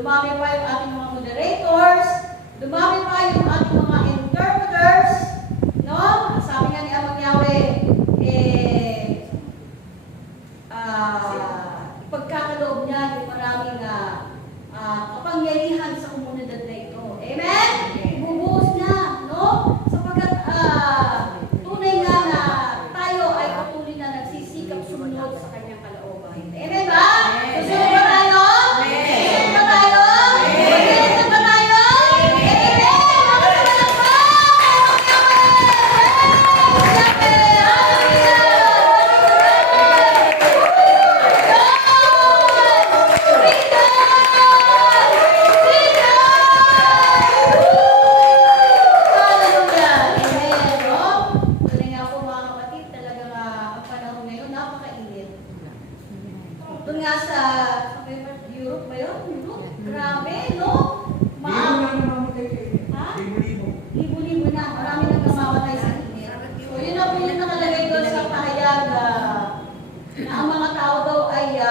dumami pa yung ating mga moderators, dumami pa yung ating mga interpreters, no? Sabi nga ni Amang Yahweh, ipagkakaloob niya yung maraming kapangyarihan sa komunidad na ito. Amen? Ibubuhos niya, no? Sapagkat tunay nga na tayo ay patuloy na nagsisikap sumunod sa kanyang kalooban. Amen ba? Susunod ba tayo? Susunod ba tayo? Susunod ba tayo? Doon nga sa Europe ba yun? Europe? Grabe, no? Libo-libo na. Marami nang namamatay sa init. So, yun na po yung nakalagay doon sa pahayag na ang mga tao daw ay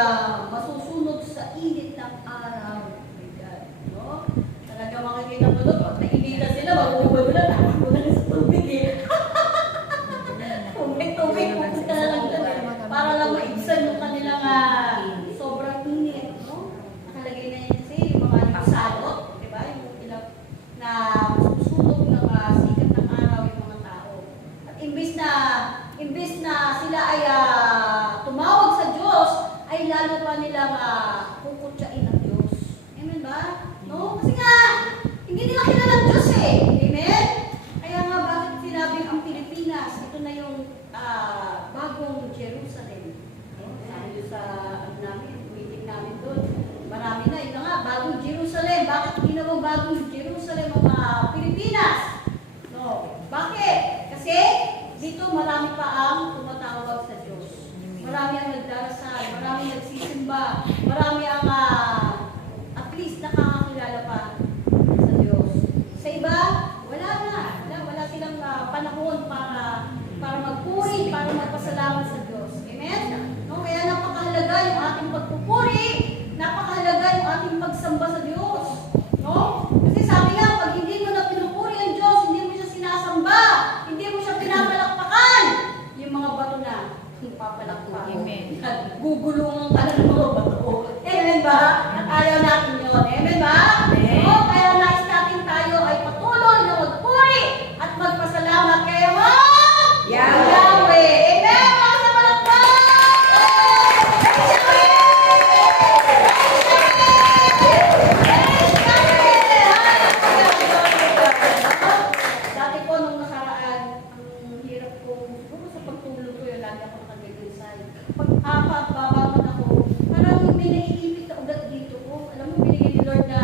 masusunod sa init ng araw. Oh my God. No? Talaga makikita mo doon, pag nainitan sila, mag-ubad na, nakakot na sa tubig eh. Kung may tubig, pupunta na lang doon. Para lang maibsan yung kanilang sobrang init, no? Nakalagay na yun kasi yung mga salot, di ba? Yung ilang na susunog ng sikat ng araw yung mga tao. At imbis na sila ay tumawag sa Diyos, ay lalo pa nilang kukutsain ang Diyos. Amen ba? No? Kasi nga, hindi nila kilala ang Diyos eh. Amen? Kaya nga, bakit sinabing ang Pilipinas, ito na yung bagong Jerusalem. Sabi doon sa meeting namin doon, marami na. Ito nga, bagong Jerusalem. Bakit ginawang bagong Jerusalem ang Pilipinas? No. Bakit? Kasi dito marami pa ang tumatawag sa Diyos. Marami ang nagdarasal, marami ang nagsisimba, marami ang at least nakakakilala pa sa Diyos. Sa iba, wala na. Wala silang panahon para magpuri, para magpasalamat sa Diyos. Amen? No? Kaya napakahalaga yung ating pagpupuri, napakahalaga yung ating pagsamba sa Diyos. No? Kasi sabi nga, pag hindi mo na pinupuri ang Diyos, hindi mo siya sinasamba, hindi mo siya pinapalakpakan, yung mga bato na, papalakpak. Amen. Gugulungan ka ng mga bato. Amen ba? At ayaw natin yun. Amen ba? Amen. No? Kaya nais natin tayo ay patuloy na magpuri at magpasalamat kayo mo. Yahweh. Amen. Mga sa palakpak. Dati po nung nakaraan, ang hirap ko, siguro sa pagtulog ko yun, lagi ako nakagagalisay. Pag-babangon ako, parang may naiipit na ugat dito ko. Alam mo, binigay ni Lord na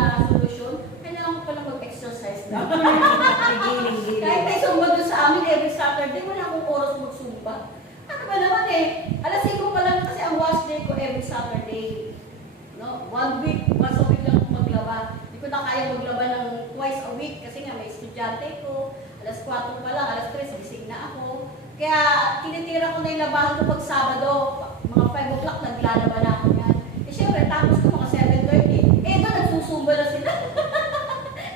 week, once a week lang ako maglaba. Hindi ko na kaya maglaba ng twice a week kasi nga may estudyante ko. Alas 4 pa lang, alas 3, gising na ako. Kaya tinitira ko na yung labahan ko pag Sabado. Mga 5 o'clock naglalaba na ako yan. Eh syempre, tapos ko mga 7:30. Eh doon nagsusumba na sila.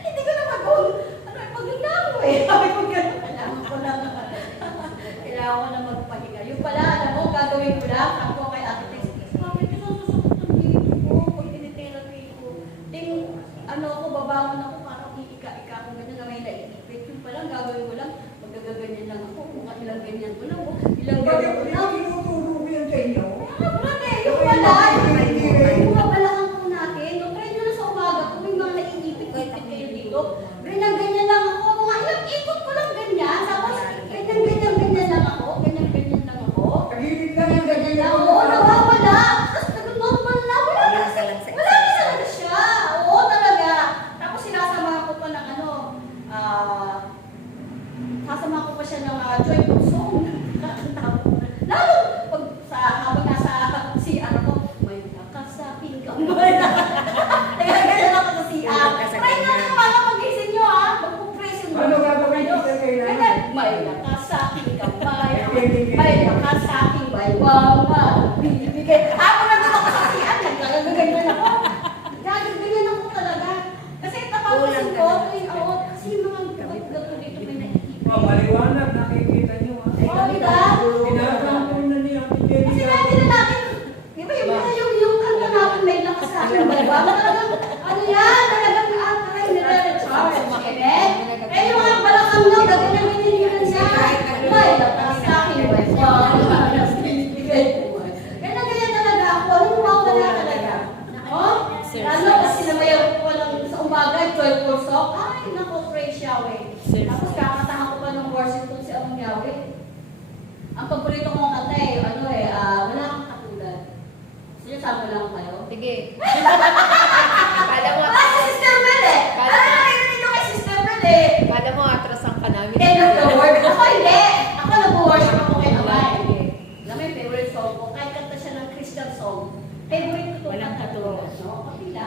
Hindi ko na mag-on. Pagod na ako eh. Sabi ko gano'n, kailangan ko na magpahinga. Yung pala, alam mo, gagawin ko lang. Sabi ko kay Ate Tess, bakit pinasasakot ang dito ko pag tinitherapy ko? Ako, babangon ako, parang iika-ika ako ganyan na may naipit. Yung pala, gagawin ko lang, magagaganyan lang ako. Kung ilang ganyan ko lang, ilang ganyan ko lang. Tinuturo ko yan sa inyo. Yung pala, yung mga balakang po natin, no, try nyo na sa umaga kung may mga naiipit-ipit kayo dito. Ganyan-ganyan lang ako, mga ilang ikot ko lang ganyan. Tapos, ganyan-ganyan lang ako, ganyan-ganyan lang ako. Tagilid lang yung Ganyan ganyan. lang, oo, nawawala. Tapos, nag-normal na, wala na talaga siya. Oo, talaga. Tapos, sinasamahan ko pa ng sasamahan ko pa siya ng joyful song. Lalo, pag habang nasa CR ko, may nakasaping kamay. Nagaganda ako sa CR. Try na yung mga pagising nyo magpupraise yung Ano gagawin ko sa kailangan? may nakasaping kamay. May nakasaping baywang. Bibigay. Ako nandun ako sa CR, nagkagaganyan ako. Gagaganyan ako talaga. Kasi tapapasin ko, kasi mga gato dito may naikipin. Maliwanag, nakikita nyo. Oo, diba? Tinatapon na niya. Kasi natin na natin, di ba yung kanta natin may lakas sa akin, diba? Talagang, talagang tayo nire-recharge. Eh, yung mga balakang nyo, gagawin nyo siya. May lakas sa akin, ganyan talaga ako. Anong mawala talaga? Lalo kasi na may sa umaga, joyful song. Ay, naku, praise Yahweh. Tapos kakatahan ko pa ng worship kung si Among Yahweh. Ang paborito kong kanta wala kang katulad. Gusto nyo sama lang kayo? Sige. Kala mo, Wala si Sister Bel eh! Narinig nyo kay Sister Bel eh! kala mo atrasan ka namin. End of the word. Ako hindi! Ako nag-worship ako kay Amay. Alam mo yung favorite song ko, kahit kanta siya ng Christian song, favorite ko ito. Walang katulad. No? Kapila.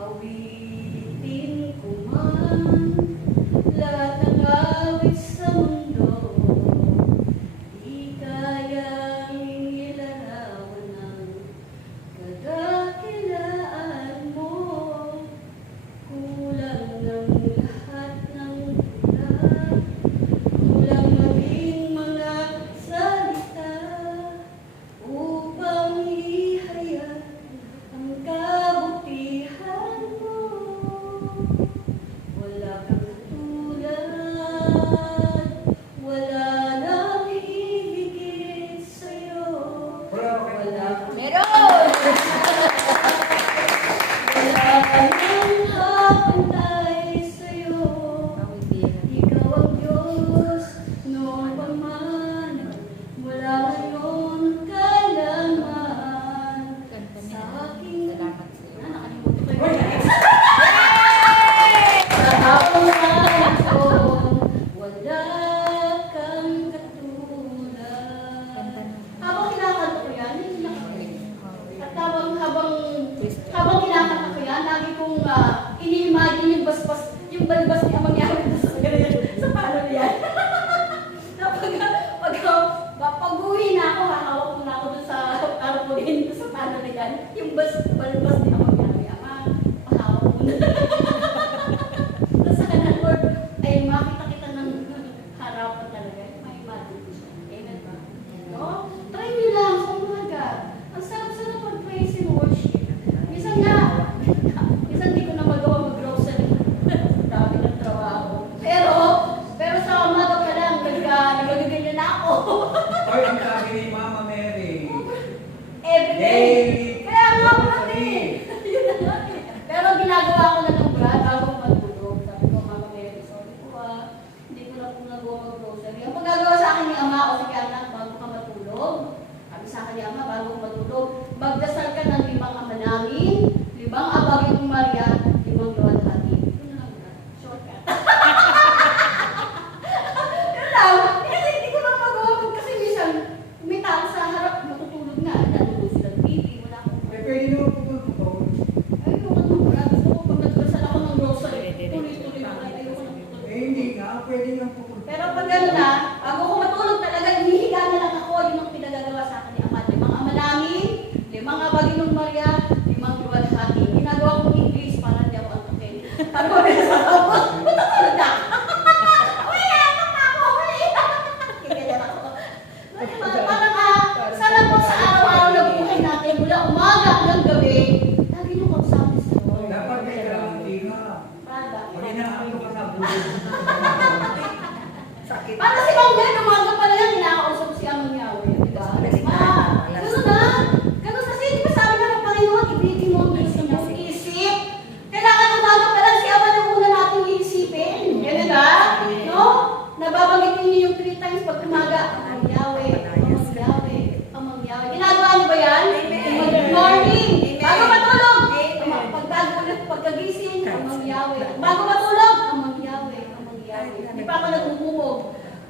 Awitin ko man lahat ng awit sa mundo. Di kayang ilarawan ng kadakilaan mo. Kulang ng lahat ng tula, kulang maging mga salita upang ihayag ang kabutihan mo. Wala kang katulad, wala nang hihigit sa'yo. Wala kang Meron! wala kang kapantay sa'yo. Ikaw ang Diyos noon pa man, mula ngayon kailanman. Sa aking Salamat sa'yo. nakalimutan ko yung sa habang ko, wala kang katulad. Habang kinakanta ko yan, hindi nakakilig. At habang kinakanta ko yan, lagi kong ini-imagine yung yung balbas ni Amang Yahweh sa palo yan. Pag-uwi na ako, hahawak ko na ako dun sa aeroplane sa palo na yan. Yung balbas ni Amang Yahweh, Ama, pahawak mo na. Sana Lord, ay makita kita ng harapan talaga. May imagine ko siya. Amen ba? No? Try nyo lang sa umaga. Ang sarap-sarap mag-praise and worship. Minsan di ko na magawa mag-grocery. Dami ng trabaho.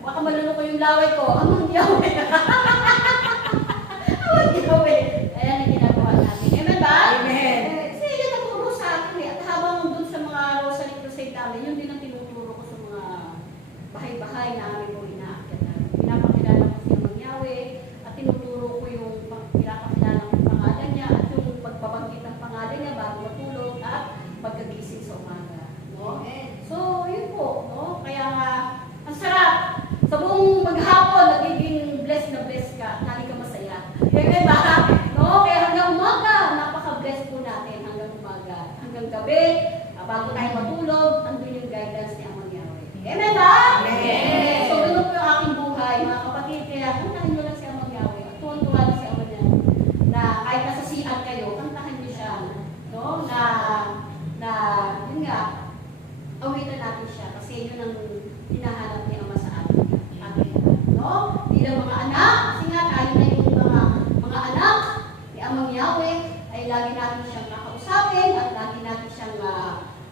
baka maluloko yung laway ko. Amang Yahweh. Amang Yahweh. Ayan ang ginagawa namin. Amen ba? Amen. Kasi yun ang turo sa akin eh. At habang dun sa mga Rosary Crusade namin, yun din ang tinuturo ko sa mga bahay-bahay na aming po inaakyat namin. Pinapakilala ko si Amang Yahweh at tinuturo ko yung pinapakilala ng pangalan niya at yung pagbabanggit ng pangalan niya bago matulog at pagkagising sa umaga. No? So, yun po. No? Kaya nga, ang sarap. Sa buong maghapon, nagiging blessed na blessed ka. Lagi ka masaya. Amen ba? No? Kaya hanggang umaga, napaka-blessed po natin hanggang umaga. Hanggang gabi, bago tayo matulog, andun yung guidance ni Amang Yahweh. Amen ba? Amen. So, ganun po yung aking buhay, mga kapatid. Kaya, kantahin nyo lang si Amang Yahweh. At tuwan-tuwa na si Amang Yahweh. Na kahit nasa CR kayo, kantahin nyo siya. No? Na, yun nga, awitan natin siya. Kasi yun ang hinahanap ni Ama sa atin. No? Bilang mga anak, kasi nga tayo na yung mga anak ni Amang Yahweh, ay lagi natin siyang kakausapin at lagi natin siyang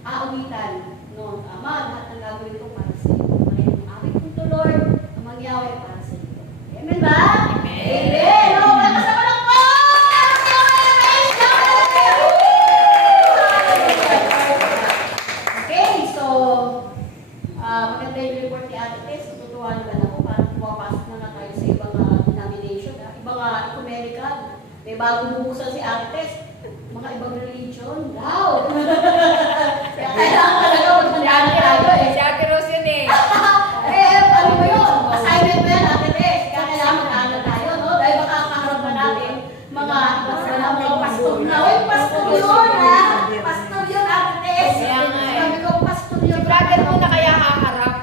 aawitan. No? Ama, lahat ng gagawin ko para sa iyo. Kaya yung awit kong to Lord, Amang Yahweh para sa iyo. Amen ba? Amen. Amen! No? Kasama lang po! Okay, so, maganda yung report ni Ate Tess. Tutuwa naman ako. Parang pumapasok na nga tayo sa ibang denomination. Ibang ecumenical. May bagong bubusan si Ate Tess. Mga ibang religion. Wow! Kaya kailangan talaga maghandaan tayo eh. Si Ate Rose yun eh. Ano ba yun? Assignment mo yan, Ate Tess. Kaya kailangan maghandaan tayo, no? Dahil baka kaharap na natin mga pastor na. Uy, pastor yun, ha? Pastor yun, Ate Tess. Kaya nga eh. Sabi ko, pastor Si yun. brother mo na kaya haharap.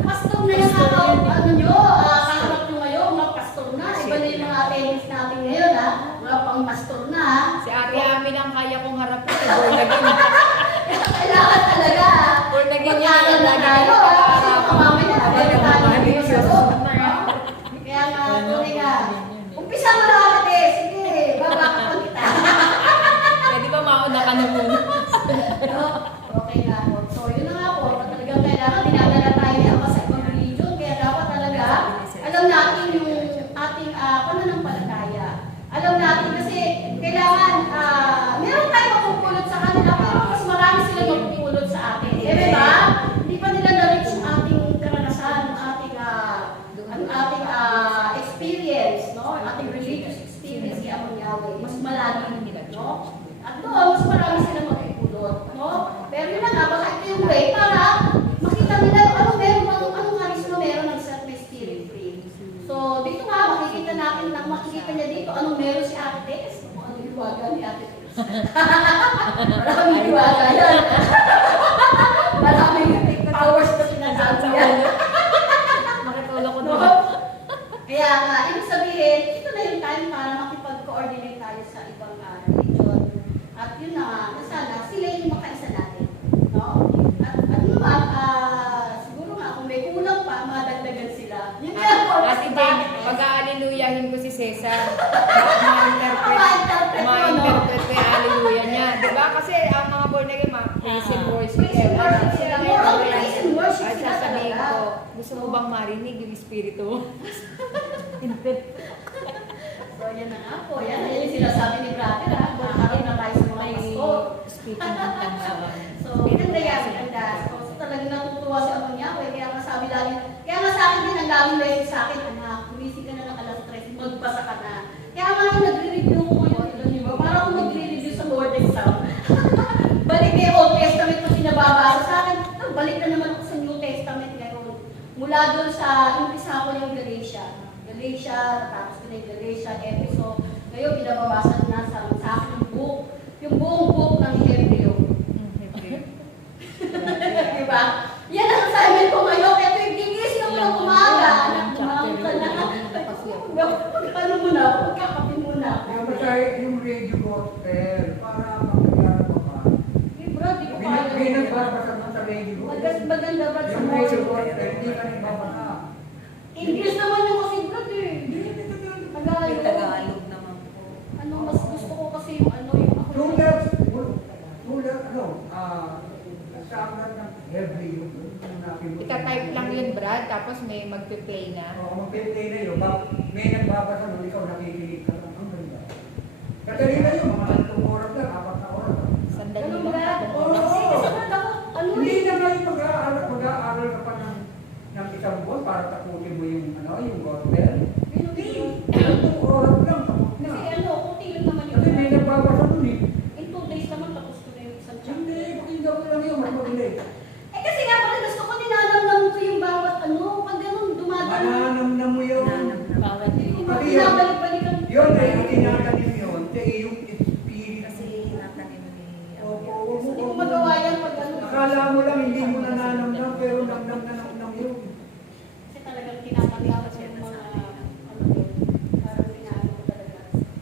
Pastor na yung ano nyo, kaharap nyo ngayon, mga pastor na. Iba na yung mga attendance natin ngayon, ha? Mga pang pastor na, ha? Si Ate Amin ang kaya kong harapin. Born again. Kailangan talaga, ha? Born again yan. Mag-aral na tayo, ha? Kasi baka mamaya, meron tayo dito sa loob. Kaya nga, tunay nga. Umpisa mo na, Ate. Sige, babakapan kita. Pwede ba mauna ka na muna? No? Okay nga po. So, yun na nga po. Talagang kailangan dinadala tayo ni Ama sa ibang religion. Kaya dapat talaga, alam natin yung ating pananampalataya. Alam natin kasi kailangan, meron tayo mapupulot sa kanila, pero mas marami sila mapupulot sa atin. Di ba? Hindi pa nila na-reach yung ating karanasan, ang ating experience, no? Ang ating religious experience kay Amang Yahweh. Mas malalim nila, no? At doon, mas marami sila mapupulot, no? Pero yun na nga, baka ito yung way para makita nila anong karisma meron ng isa't may spirit free. So, dito nga, makikita natin, makikita niya dito, anong meron si Ate Tess. Anong hiwaga ni Ate Tess. Maraming hiwaga yan. Maraming powers na sinasabi yan. Makitulong ko No? na. Kaya nga, ibig sabihin, ito na yung time para makipag-coordinate tayo sa ibang religion. At yun na nga, na sana sila yung makaisa natin. No? At naman, siguro nga, kung may kulang pa, madagdagan sila. Yun nga po, Ate Jen, pag-aaliluyahin ko si Cesar. Ma-interpret ko yung hallelujah niya. Diba? Kasi ang mga born again, mga praise and worship. Praise and worship sila. More praise and worship Ay, sila sasabihin talaga. ko, gusto mo bang marinig yung espiritu? So, yan na nga po. Yan yung sinasabi ni brother, ha? Makakaroon na tayo sa mga pasko. Speaking ng tongues. So, ganda yan, ganda. So, talagang natutuwa si Amang Yahweh. Kaya nga sabi lagi, kaya nga sa akin din, ang daming message sa akin, anak, gumising ka na ng alas 3, magbasa ka na. Kaya nga yung nagre-review ko ngayon, alam niyo ba? Parang kung nagre-review sa board exam. Balik na yung Old Testament ko sinababasa sa akin. Balik na naman ako sa New Testament ngayon. Mula doon sa, umpisa ko yung Galatia, tapos ko na yung Galatia, Episode. Ngayon, binababasa na sa akin yung buong book ng Hebreo. Diba? Yan ang assignment ko ngayon. Kaya tuwing gigising ako ng umaga, anak, kumain ka na. Ano muna, pagkakape muna. Kaya masaya yung radio gospel para makilala mo ka. Eh, bro, di ko kaya. May nagbabasa mo sa radio gospel. Maganda ba sa Yung radio morning? gospel, hindi ka rin babasa. English naman yung kasi, bro, eh. Tagalog. naman po. Ano, mas gusto ko kasi yung ano, yung ako. Sulat, standard ng every yung Ika-type lang yun, Brad, tapos may magpe-pay na. Oo, magpipay na yun. May nagbabasa nun, ikaw nakikinig ka lang. Ang ganda. Kadali na yun, mga 2 oras lang, 4 na oras lang. Sandali Ganun lang. ba? Oo. Kasi kasunod ako, ano Hindi eh. na ngayon mag-aaral ka pa ng isang buwan para tapunin mo yung gospel. Hindi. 2 oras lang, tapos na. Kasi ano, kunti lang naman yun. Kasi may nagbabasa nun eh. In 2 days naman tapos ko na yung isang chapter. Hindi, pakinggan ko lang yun, mas mabilis. Eh kasi nga pala gusto ko ninanamnam ko yung bawat ano, pag ganun dumadaan. Mananam mo yun. Bawat Yung Pati mga yun. binabalik-balikan. Yun ay itinatanim yun, kaya yung spirit. kasi natanim ni Opo, Hindi ko magawa yan pag ano. Akala mo lang hindi mo nananamnam, pero namnam yun. Kasi talagang tinatanggalan ko yung mga ano yun. Parang pinano ko talaga.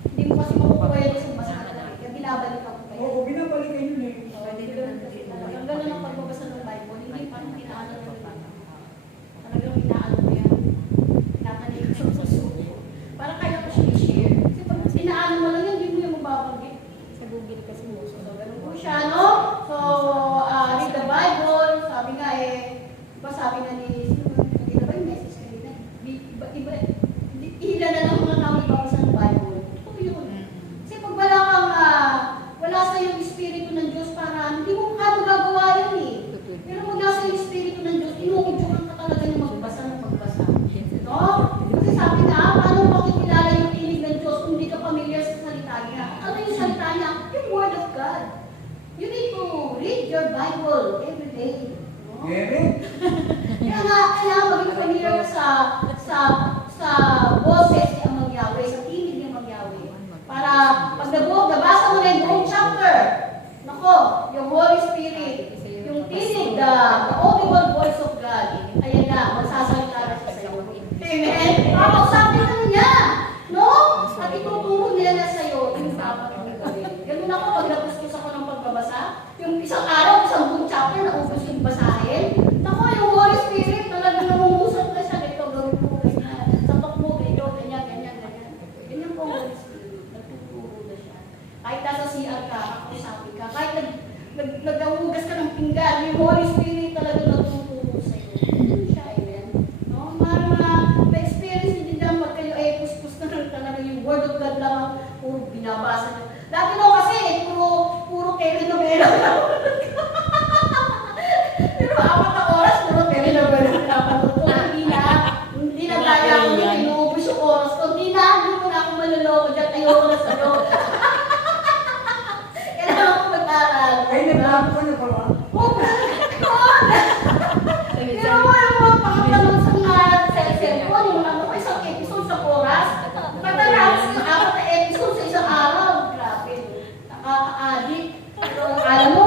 Hindi mo kasi makukuha yan sa basahan. Kaya binabalikan ko pa yan. Oo, binabalikan yun eh. Pwede naman kasi Talagang ganun ang pagbabasa ng Bible. Hindi parang tinaano mo yun. Talagang inaano mo yan. Tinatanim ko sa puso. Parang kaya ko siya i-share. Kasi pag inaano mo lang yan, hindi mo yung mababanggit. Sa Google kasi mo. So, ganun po siya, no? So, read the Bible. Sabi nga eh, diba sabi nga ni, hindi na ba yung message kanina? Ilan na lang mga tao ibabasa ng Bible. Ito yun. Kasi pag wala sa yung Espiritu ng Diyos para, hindi mo magagawa yun eh. Pero pag nasa yung Espiritu ng Diyos, inuudyokan ka talaga yung magbasa ng magbasa. No? Kasi sabi nga, paano makikilala yung tinig ng Diyos kung hindi ka familiar sa salita niya? Ano yung salita niya? Yung Word of God. You need to read your Bible every day. No? Gere? Kaya nga, kailangan maging familiar ka sa boses ni Amang Yahweh, sa tinig ni Amang Yahweh. Para pag nabasa mo na yung buong chapter, nako, yung Holy Spirit, yung tinig, the audible voice of God, ayan na, magsasalita na siya sa'yo. Amen? Kakausapin ka niya. No? At ituturo niya na sa'yo yung dapat mong gawin. Ganun ako, pag napustos ako ng pagbabasa, yung isang araw, isang buong chapter, naubos yung basahin. Nako, yung Holy Spirit, talagang namungusap na siya. Ito, gawin mo, ganyan. Sapak mo, ganyan, ganyan, ganyan, ganyan. Ganyan po, Holy Spirit. Nagtuturo na siya. Kahit nasa CR ka, kakausapin ka. Kahit nagdahugas ka ng pinggan, yung Holy Spirit talaga nagtuturo sa'yo. Ganyan siya, amen. No? Ma-experience nyo din lang pag kayo ay puspos na lang talaga yung Word of God lang ang puro binabasa nyo. Dati no kasi, puro telenovela lang. Pero 4 na oras, puro telenovela pinapanood ko. Hindi na kaya ako nung inuubos yung oras ko. Hindi mo na ako maluloko dyan. Ayoko na sa'yo. Kailangan ko mag-aral. Ay, nagbago ka na pala. Pero mo yung mga pakatanong sa mga cellphone, yung ano, isang episode sa oras. Pagkatapos yung 4 na episode sa isang araw. Grabe. Nakaka-addict. Pero alam mo,